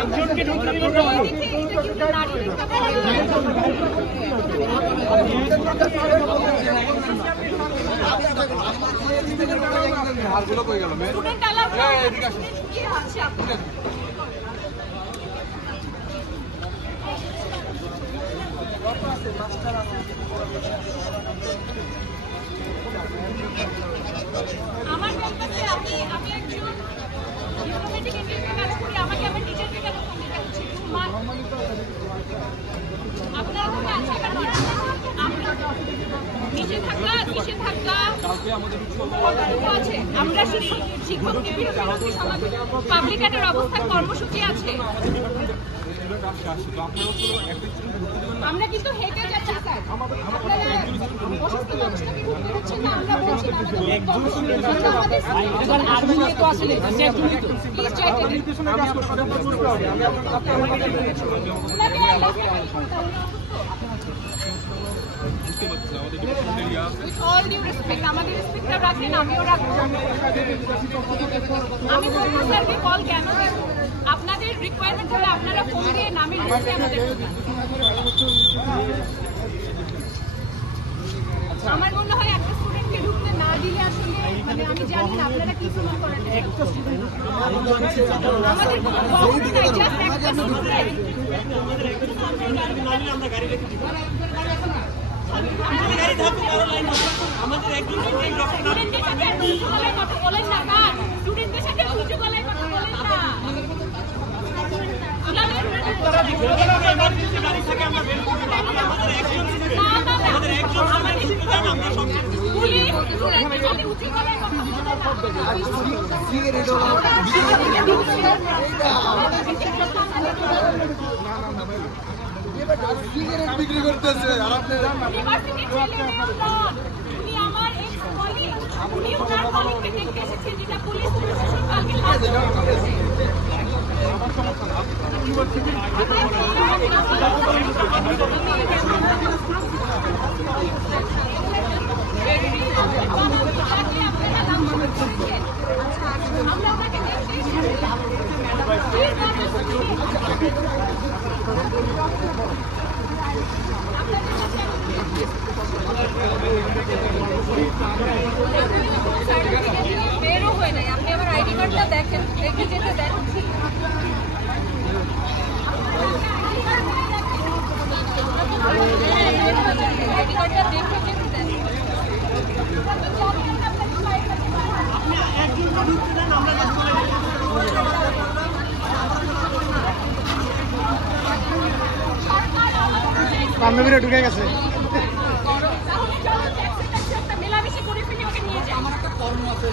একজনকে ঢুকতে দিবেন না। হালগুলো কই গেল মে? এদিকে আসুন। কি আছে আপনাদের? মাস্টার আছে। আমার ক্যাম্পাসে আমি একজন ডিপ্লোম্যাটিক এন্ট্রিতে কাজ করি। আমাকে আমার টিচারকে কেন ফোন দিতে হচ্ছে? আপনারা তো আছে কেন? নিষেধাজ্ঞা আছে। আমরা শিক্ষক বিরোধী সমাজ পাবলিক একটা অবস্থান কর্মসূচি আছে। আমরা কিন্তু হেঁটে যাচ্ছি স্যার। অসুস্থ মানুষটাকে ঢুকতে দিচ্ছেন না। আমরা বলছি না with all due respect, আমাদের রেসপেক্টটা রাখেন, আমিও রাখবো। আমি বলবো স্যারকে কল কেন দেব? আপনাদের রিকোয়ারমেন্ট হলে আপনারা ফোন দিয়ে নামের লিস্টে আমাদের আমার মনে হয় একটা স্টুডেন্টকে ঢুকতে না দিলে আসলে মানে আমি জানি না আপনারা কি প্রমাণ করেন। আমাদের কোনো বক্তব্য নাই, জাস্ট একটা স্টুডেন্ট। আমরা গাড়ি রেখে দিব। আমাদের গাড়ি ধাপে কারো লাইন আছে। আমাদের একজন স্টুডেন্টের সাথে উঁচু গলায় কথা বলেন না। কার স্টুডেন্টের সাথে উঁচু গলায় কথা বলেন না। এমার্জেন্সি গাড়ি থেকে আমরা বের করব। আমাদের একজন আমাদের একজন আমাদের স্টুডেন্ট আমরা সব পুলিশ স্টুডেন্টের সাথে উঁচু গলায় কথা বলেন না। সিগারেট সিগারেট বিক্রি করতেছে আর আপনারা ইউনিভার্সিটি ছেলে মেয়ে উনি আমার এক্স কলিগ, উনি ওনার কলিগকে দেখতে এসেছে, যেটা পুলিশ প্রশাসন কালকে লাস্ট করেছে। আমরা ওনাকে দেখতে এসেছি। বেরো হয় নাই, আপনি আমার আইডি কার্ডটা দেখেন, দেখে যেতে দেন। আইডি কার্ডটা দেখে যেতে দেন। আপনি একজনকে ঢুকতে দেন, আমরা বান্ধবীরা ঢুকে গেছে। মেলামেশা করে ফেলে ওকে নিয়ে যায়। আমারও কর্ম আছে।